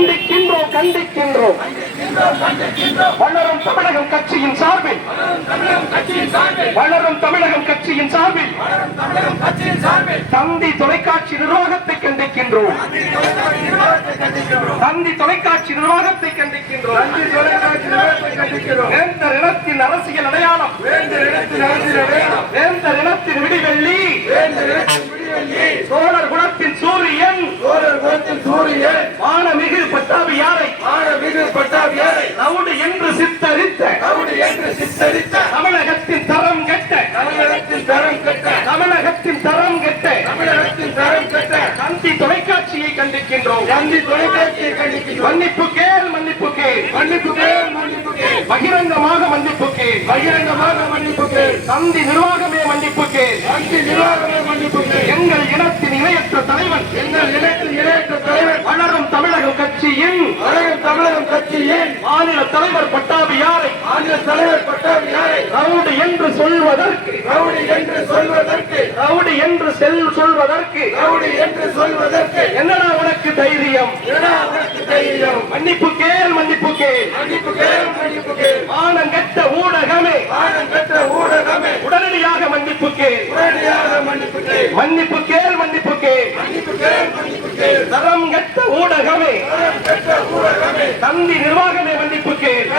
கண்டிக்கின்றோம் கண்டிக்கின்றோம். வளரும் தமிழகம் கட்சியின் சார்பில். வளரும் தமிழகம் கட்சியின் சார்பில். தந்தி தொலைக்காட்சி நிர்வாகத்தை கண்டிக்கின்றோம். தந்தி தொலைக்காட்சி நிர்வாகத்தை கண்டிக்கின்றோம். வேந்தர் இனத்தின் அரசியல் அடையாளம். வேந்தர் இனத்தின் விடிவெள்ளி. சோழர் குலத்தின் சூரியன். வானமிகு பட்டாபியாரை ரவுடி என்று சித்தரித்த. தமிழகத்தின் தரம் கெட்ட. தமிழகத்தின் தரம் கெட்ட. தந்தி தொலைக்காட்சியை கண்டிக்கின்றோம். மன்னிப்பு கேள் மன்னிப்பு கேள். மன்னிப்பு கேள் மன்னிப்பு கேள். பகிரங்கமாக மன்னிப்பு கேள். பகிரங்கமாக மன்னிப்பு கேள். தந்தி நிர்வாகமே மன்னிப்பு கேள். அஞ்சு நிர்வாகமே மன்னிப்பு கேள். எங்கள் இனத்தின் இணையற்ற தலைவன் எங்கள் இனத்தில் இணையற்ற தலைவர் வளரும் தமிழகம் கட்சியின் வளரும் தமிழகம் கட்சியின் மாநில தலைவர் பட்டாபியாரை மாநில தலைவர் பட்டாபியாரை ரவுடி என்று சொல்வதற்கு ரவுடி என்று சொல்வதற்கு ரவுடி என்று செல் சொல்வதற்கு ரவுடி என்று சொல்வதற்கு என்னடா உனக்கு தைரியம்? என்னடா உனக்கு தைரியம்? மன்னிப்பு கேள் மன்னிப்பு கேள். மன்னிப்பு கேள் மன்னிப்பு கேள். மானம் கெட்ட ஊடகமே பெற்ற ஊடகமே உடனடியாக மன்னிப்பு கேள். உடனடியாக மன்னிப்பு கேள். மன்னிப்பு கேள் மன்னிப்பு கேள். மன்னிப்பு கேள் மன்னிப்பு கேள். தரம் கெட்ட ஊடகமே மானம் பெற்ற ஊடகமே. தந்தி நிர்வாகமே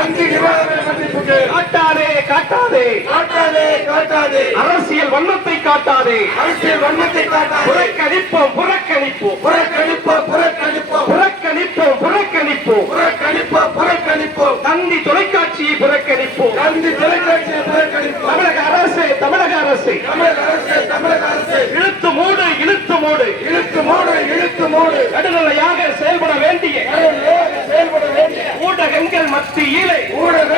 மன்னிப்பு கேள் அஞ்சு நிர்வாகமே மன்னிப்பு கேள் காட்டாதே காட்டாதே. காட்டாதே காட்டாதே. அரசியல் வண்ணத்தை காட்டாதே. அரசியல் வன்மத்தை காட்டாதே. புறக்கணிப்போம் புறக்கணிப்போம். புறக்கணிப்போம் புறக்கணிப்போம். புறக்கணிப்போம் புறக்கணிப்போம். புறக்கணிப்போம் புறக்கணிப்போம். தந்தி தொலைக்காட்சியை புறக்கணிப்போம். தந்தி தொலைக்காட்சியை புறக்கணிப்போம். தமிழக அரசு தமிழக அரசு. தமிழக அரசு தமிழக அரசு. இழுத்து மூடு இழுத்து மூடு. இழுத்து மூடு இழுத்து மூடு. நடுநிலையாக செயல்பட வேண்டிய செயல்பட வேண்டிய ஊடகங்கள் மத்தியிலே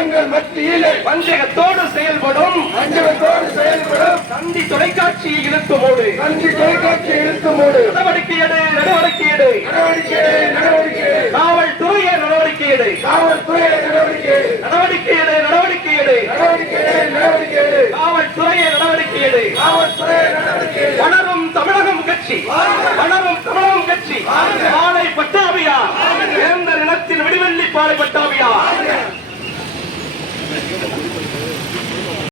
ஊடகங்கள் மத்தியிலே வஞ்சகத்தோடு செயல்படும். அஞ்சலத்தோடு செயல்படும். தந்தி தொலைக்காட்சியை இழுத்து மூடு தந்தி தொலைக்காட்சியை இழுத்து மூடு நடவடிக்கை எடு நடவடிக்கை எடு. நடவடிக்கை நடவடிக்கை காவல்துறையை நடவடிக்கை எடு. காவல்துறை நடவடிக்கை நடவடிக்கை எடு நடவடிக்கை எடு. நடவடிக்கை நடவடிக்கை காவல்துறையை நடவடிக்கை எடு. காவல்துறை நடவடிக்கை வளரும் தமிழகம் கட்சி. வளரும் தமிழகம் கட்சி.